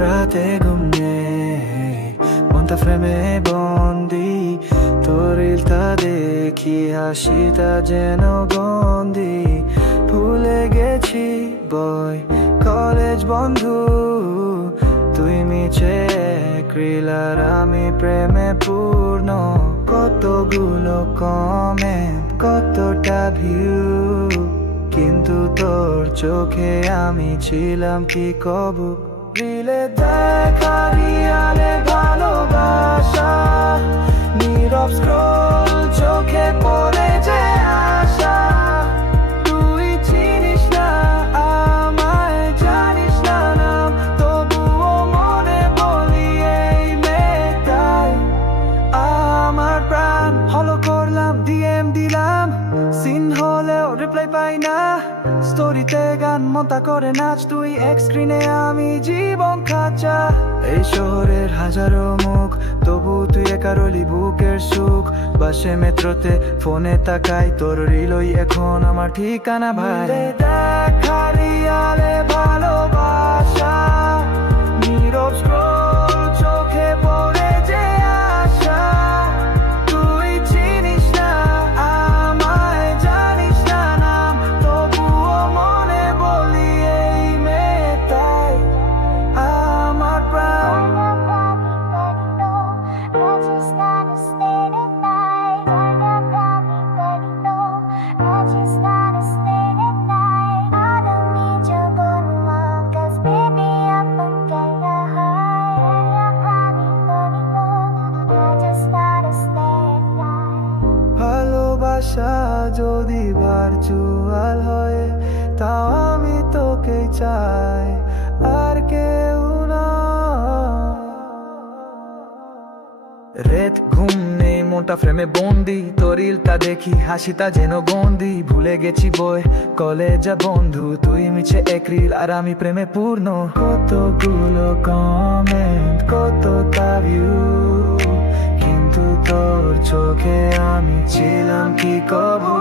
রাতে ঘুম নেই, মনটা ফ্রেমে বন্দি, তোর রিলটা দেখি হাসিটা যেন গন্ধি। ভুলে গেছি বই কলেজ বন্ধু, তুই মিছে রিল আর আমি প্রেমে পূর্ণ। কতগুলো কমেন্ট, কতটা ভিউ, কিন্তু তোর চোখে আমি ছিলাম কি কবু। রিলে দেখা রিয়ালে ভালোবাসা, নীরব স্ক্রল চোখে পড়ে যে আশা। তুই চিনিস না আমায়, জানিস না নাম, তবুও মনে বলি এই মেয়েটাই আমার প্রাণ। ফলো করলাম, ডিএম দিলাম, সিন হলেও রিপ্লাই পাই না। স্টোরিতে গান মতা করে নাচ তুই, এক স্ক্রিনে আমি জীবন খাঁচা। এই শহরের হাজারো মুখ, তবু তুই একা রইলি বুকের সুখ। বাসে মেট্রোতে ফোনে তাকাই, তোর রিলই এখন আমার ঠিকানা ভাই। দেখা রিয়ালে ভালোবাসা, নীরব স্ক্রল চোখে পড়ে যে আশা। তুই চিনিস না আমায়, জানিস না নাম, তবুও মনে বলি এই মেয়েটাই আমার প্রাণ। ভালোবাসা যদি ভার্চুয়াল হয়, তাও আমি তোকে চাই, আর কেউ না। রেত ঘুম নেই, মোটা ফ্রেমে বন্দি, তোর রিলটা দেখি হাসিটা যেন গন্ধি। ভুলে গেছি বই কলেজ বন্ধু, তুই মিছে এক রিল আর আমি প্রেমে পূর্ণ। কতগুলো কমেন্ট, কতটা ভিউ, কিন্তু তোর চোখে আমি ছিলাম কি কবু।